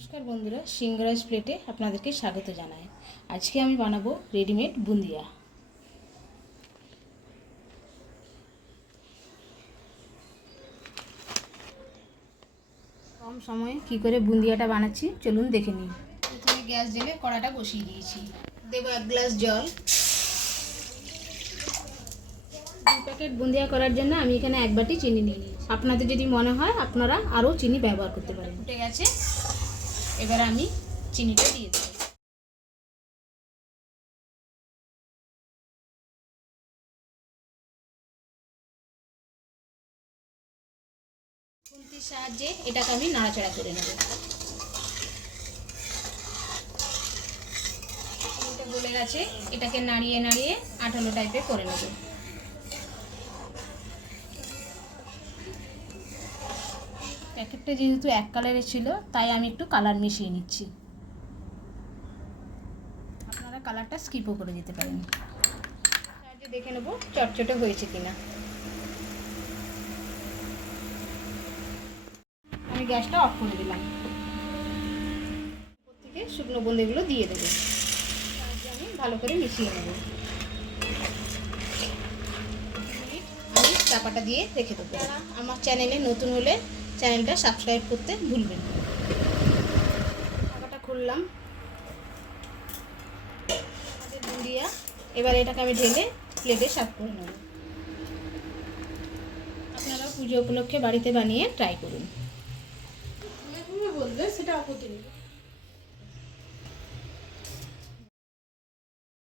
নমস্কার বন্ধুরা সিংহরাজ প্লেটে আপনাদেরকে স্বাগত জানাই। আজকে আমি বানাবো রেডিমেড বুন্দিয়া। কম সময়ে কি করে বুন্দিয়াটা বানাচ্ছি, চলুন দেখে নিই। প্রথমে গ্যাস জেলে কড়াটা বসিয়ে দিয়েছি। দেবো এক গ্লাস জল। দুই প্যাকেট বুন্দিয়া করার জন্য আমি এখানে এক বাটি চিনি নিয়ে নিয়েছি। আপনাদের যদি মনে হয়, আপনারা আরও চিনি ব্যবহার করতে পারেন। উঠে গেছে। এবার আমি চিনিটা দিয়ে দেবো। খুন্তির সাহায্যে এটাকে আমি নাড়াচাড়া করে নেব। গলে গেছে, এটাকে নাড়িয়ে নাড়িয়ে আঠালো টাইপের করে নেব। প্যাকেটটা যেহেতু এক কালারের ছিল, তাই আমি একটু কালার মিশিয়ে নিচ্ছি। আপনারা কালারটা স্কিপও করে দিতে পারেন। দেখে নেব চটচটে হয়েছে কিনা। আমি গ্যাসটা অফ করে দিলাম। থেকে শুকনো বোঁদেগুলো দিয়ে দেবো। আমি ভালো করে মিশিয়ে নেব। চাপাটা দিয়ে রেখে দেবো। আমার চ্যানেলে নতুন হলে চ্যানেলটা সাবস্ক্রাইব করতে ভুলবেন না। চাপাটা খুললাম। বুন্দিয়া এবার এটাকে আমি ঢেলে প্লেটে সাফ করে নেব। আপনারা পুজো উপলক্ষে বাড়িতে বানিয়ে ট্রাই করুন। বললে বলবে সেটা আপত্তি নেই